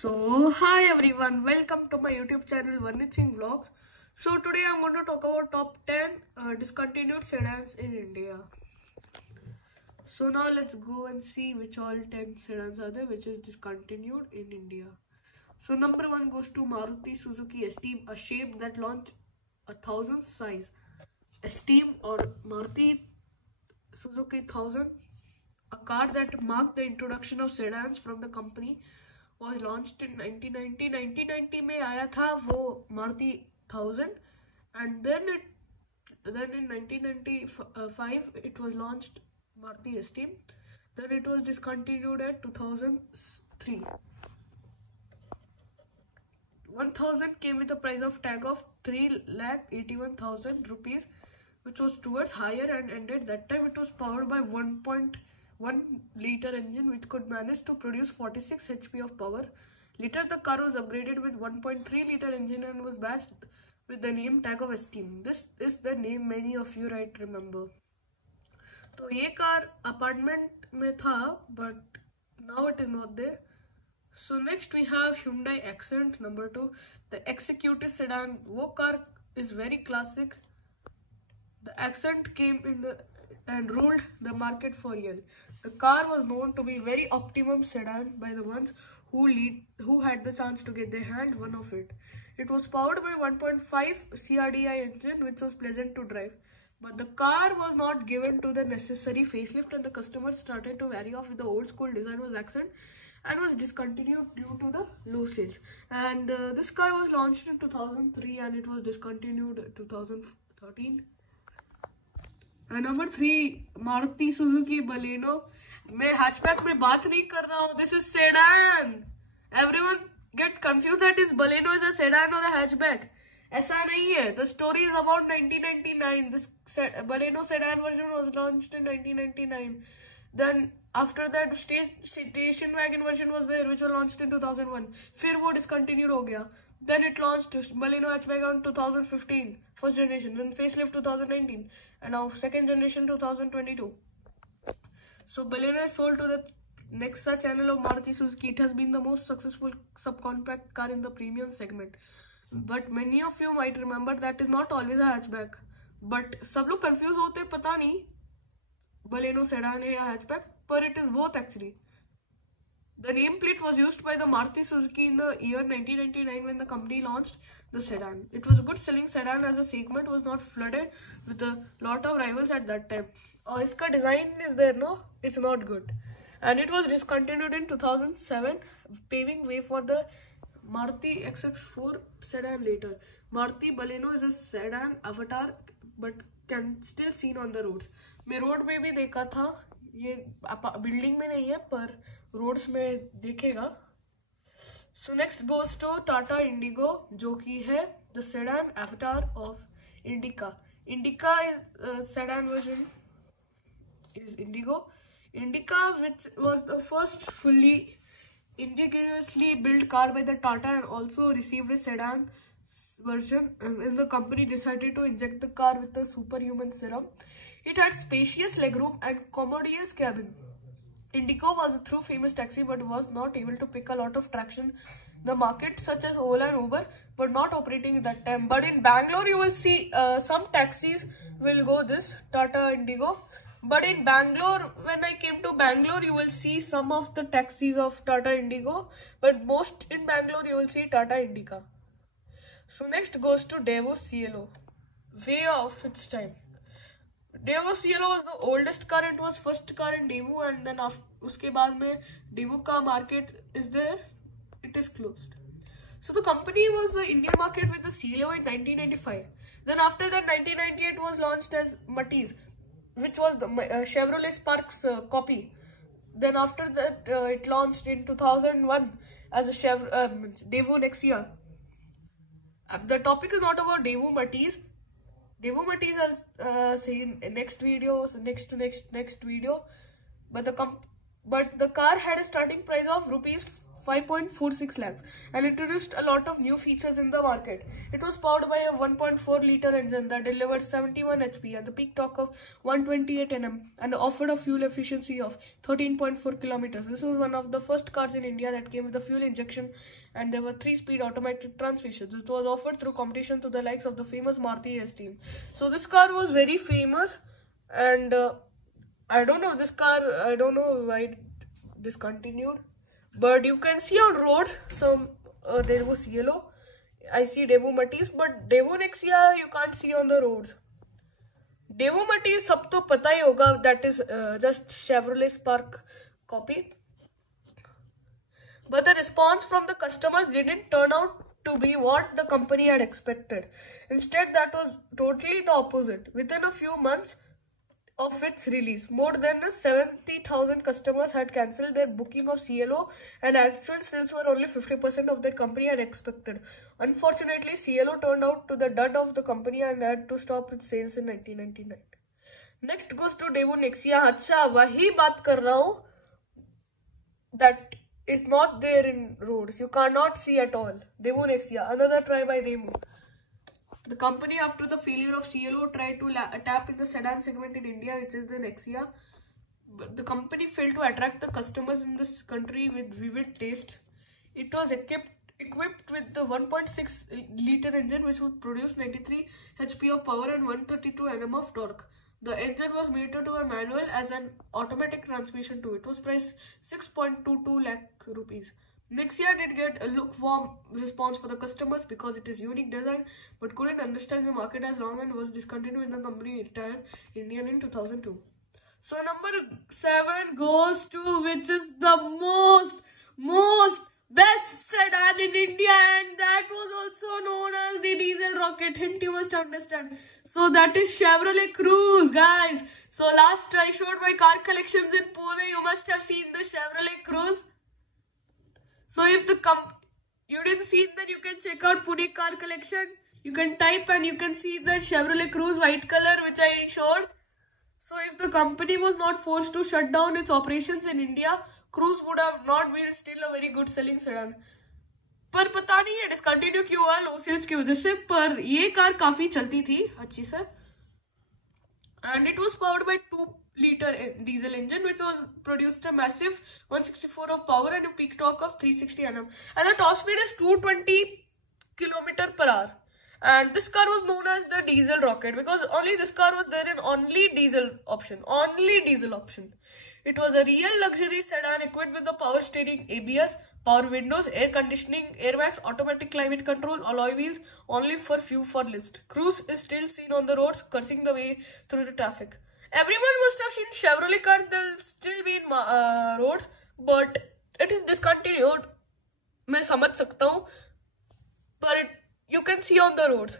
So hi everyone, welcome to my YouTube channel Varnit Singh Vlogs. So today I'm going to talk about top 10 discontinued sedans in India. So now let's go and see which all 10 sedans are there which is discontinued in India. So number 1 goes to Maruti Suzuki Esteem, a shape that launched 1000 size. Esteem or Maruti Suzuki 1000, a car that marked the introduction of sedans from the company, was launched in 1990. 1990 में आया था वो Maruti 1000 and then in 1995 it was launched Maruti Esteem. Then it was discontinued at 2003. 1000 came with a price of tag of 3,81,000 rupees, which was towards higher and ended. That time it was powered by 1.1 liter engine which could manage to produce 46 HP of power. Later the car was upgraded with 1.3 liter engine and was badged with the name tag of Esteem. This is the name many of you might remember. तो ये car apartment में था but now it is not there. So next we have Hyundai Accent number 2, the executive sedan. वो car is very classic. The Accent came in and ruled the market for years. The car was known to be very optimum sedan by the ones who had the chance to get their hand one of it. It was powered by 1.5 CRDI engine which was pleasant to drive. But the car was not given to the necessary facelift and the customers started to vary off with the old school design was Accent and was discontinued due to the low sales. And this car was launched in 2003 and it was discontinued in 2013. And number 3, Maruti Suzuki Baleno. मैं hatchback में बात नहीं कर रहा हूँ. This is sedan. Everyone get confused that is Baleno is a sedan or a hatchback. ऐसा नहीं है. The story is about 1999. This Baleno sedan version was launched in 1999. Then after that station wagon version was there which was launched in 2001. फिर वो discontinued हो गया. Then it launched Baleno hatchback on 2015, first generation. Then facelift 2019, and now second generation 2022. So Baleno is sold to the Nexia channel of Maruti Suzuki. It has been the most successful subcompact car in the premium segment. But many of you might remember that is not always a hatchback. But सब लोग confuse होते पता नहीं Baleno sedan है या hatchback, but it is both actually. The nameplate was used by the Maruti Suzuki in the year 1999 when the company launched the sedan. It was a good selling sedan as the segment was not flooded with a lot of rivals at that time. इसका design is there, no? It's not good. And it was discontinued in 2007, paving way for the Maruti SX4 sedan later. Maruti Baleno is a sedan avatar but can still seen on the roads. मैं road में भी देखा था, ये building में नहीं है पर रोड्स में दिखेगा. So next goes to Tata Indigo, जो कि है the sedan avatar of Indica. Indica is sedan version is Indigo. Indica, which was the first fully indigenously built car by the Tata and also received a sedan version, and the company decided to inject the car with a superhuman serum. It had spacious legroom and commodious cabin. Indigo was a true famous taxi but was not able to pick a lot of traction in the market such as Ola and Uber, but not operating at that time. But in Bangalore you will see some taxis will go this Tata Indigo. But in Bangalore, when I came to Bangalore, you will see some of the taxis of Tata Indigo, but most in Bangalore you will see Tata Indica. So next goes to Devo Cielo, way of its time. Devo Cielo was the oldest car and it was first car in Devo, and then उसके बाद में Devo का market is there, it is closed. So the company was the Indian market with the Cielo in 1995. Then after that 1998 was launched as Matiz, which was the Chevrolet Spark's copy. Then after that it launched in 2001 as a Devo Nexia. The topic is not about Devo Matiz. Devo Matiz I'll say in next video, so next video. But the car had a starting price of rupees 5.46 lakhs and introduced a lot of new features in the market. It was powered by a 1.4 liter engine that delivered 71 HP and the peak torque of 128 Nm and offered a fuel efficiency of 13.4 kilometers. This was one of the first cars in India that came with a fuel injection, and there were 3-speed automatic transmissions. It was offered through competition to the likes of the famous Suzuki Esteem. So this car was very famous, and I don't know this car, I don't know why it discontinued, but you can see on roads some there was Cielo, I see Devo Matisse, but Devo Nexia you can't see on the roads. Devo Matisse sab to pata hi hoga, that is just Chevrolet Spark copy. But the response from the customers didn't turn out to be what the company had expected. Instead, that was totally the opposite. Within a few months of its release, more than 70,000 customers had cancelled their booking of Cielo, and actual sales were only 50% of the company had expected. Unfortunately, Cielo turned out to the dud of the company and had to stop its sales in 1999. Next goes to Devo Nexia. अच्छा वही बात कर रहा हूँ that is not there in roads. You cannot see at all. Devo Nexia, another try by Devo. The company, after the failure of Cielo, tried to tap in the sedan segment in India, which is the Nexia. But the company failed to attract the customers in this country with vivid taste. It was equipped with the 1.6 liter engine, which would produce 93 HP of power and 132 Nm of torque. The engine was made to a manual as an automatic transmission too. It was priced 6.22 lakh rupees. Nexia did get a lukewarm response for the customers because it is unique design, but couldn't understand the market as long and was discontinued when the company retired Indian in 2002. So number 7 goes to which is the most best sedan in India, and that was also known as the diesel rocket. Hint you must understand. So that is Chevrolet Cruze, guys. So last I showed my car collections in Pune. You must have seen the Chevrolet Cruze. So if you didn't see it, then you can check out Pune car collection. You can type and you can see the Chevrolet Cruze white color which I showed. So if the company was not forced to shut down its operations in India, Cruze would have not been still a very good selling sedan. पर पता नहीं है discontinue क्यों हुआ, लो sales की वजह से, पर ये कार काफी चलती थी अच्छी से. And it was powered by 2-liter diesel engine which was produced a massive 164 of power and a peak torque of 360 Nm. And the top speed is 220 km/h. And this car was known as the diesel rocket because only this car was there in only diesel option. It was a real luxury sedan equipped with the power steering, ABS, power windows, air conditioning, airbags, automatic climate control, alloy wheels, only for few for list. Cruze is still seen on the roads, cursing the way through the traffic. Everyone must have seen Chevrolet cars, they'll still be in roads, but it is discontinued. मैं समझ सकता हूँ, but you can see on the roads.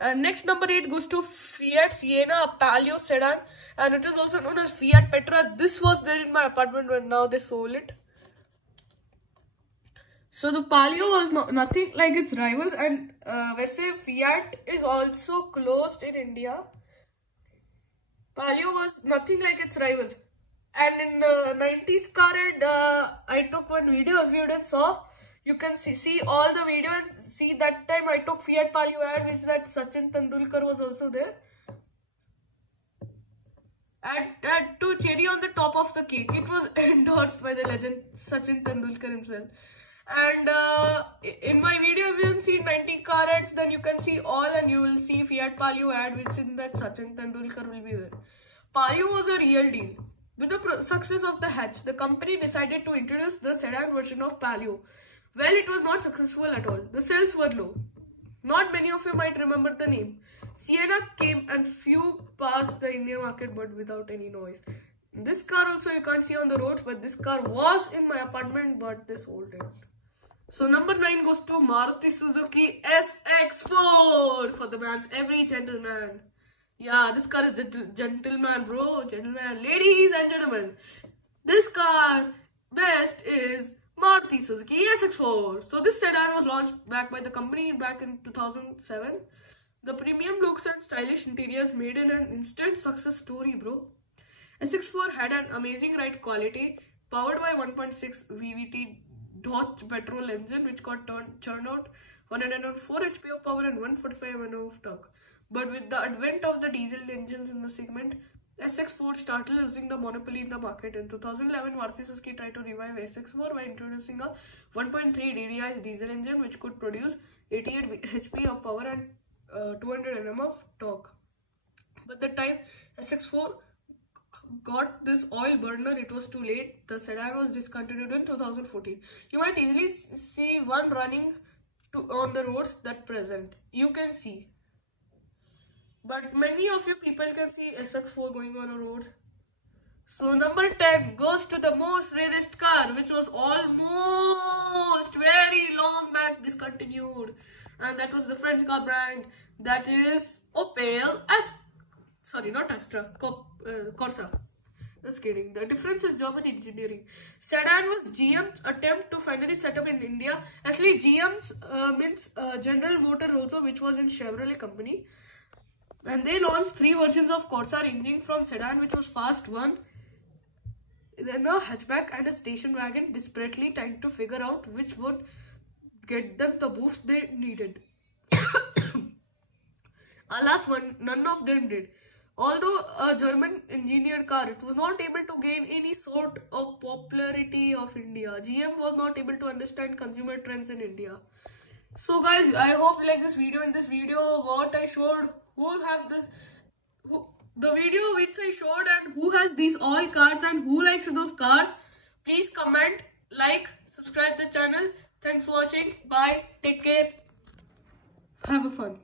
And next number 8 goes to Fiat Siena, a Palio sedan, and it is also known as Fiat Petra. This was there in my apartment, but now they sold it. So the Palio was nothing like its rivals, and वैसे Fiat is also closed in India. Palio was nothing like its rivals, and in 90s car and I took one video. If you didn't saw, you can see all the video and see that time I took Fiat Palio ad, which that Sachin Tendulkar was also there. Add to cherry on the top of the cake, it was endorsed by the legend Sachin Tendulkar himself. And in my video, if you haven't seen 90 car ads, then you can see all and you will see Fiat Palio ad, which in that Sachin Tendulkar will be there. Palio was a real deal. With the success of the hatch, the company decided to introduce the sedan version of Palio. Well, it was not successful at all. The sales were low. Not many of you might remember the name. Siena came and few passed the Indian market, but without any noise. This car also you can't see on the roads, but this car was in my apartment, but they sold it. So number 9 goes to Maruti Suzuki SX4 for the man's every gentleman. Yeah, this car is gentleman, bro. Gentleman, ladies and gentlemen. This car best is Maruti Suzuki SX4. So this sedan was launched back by the company back in 2007. The premium looks and stylish interiors made it an instant success story, bro. SX4 had an amazing ride quality, powered by 1.6 VVT Dodge petrol engine, which got churned out 104 HP of power and 145 Nm of torque. But with the advent of the diesel engines in the segment, SX4 started losing the monopoly in the market. In 2011, Maruti Suzuki tried to revive SX4 by introducing a 1.3 DDI diesel engine which could produce 88 HP of power and 200 Nm of torque. But the time SX4 got this oil burner, it was too late. The sedan was discontinued in 2014. You might easily see one running on the roads that present. You can see. But many of you people can see SX4 going on a road. So number 10 goes to the most rarest car, which was almost very long back discontinued. And that was the French car brand, that is Opel Corsa. Just kidding. The difference is German engineering. Sedan was GM's attempt to finally set up in India. Actually, GM's means General Motors also, which was in Chevrolet company. And they launched 3 versions of Corsa, ranging from sedan, which was fast one, then a hatchback and a station wagon, desperately trying to figure out which would get them the boost they needed. Alas, none of them did. Although a German engineered car, it was not able to gain any sort of popularity of India. GM was not able to understand consumer trends in India. So guys, I hope you like this video. In this video, what I showed, the video which I showed and who has these all cars and who likes those cars, please comment, like, subscribe the channel. Thanks for watching. Bye. Take care. Have a fun.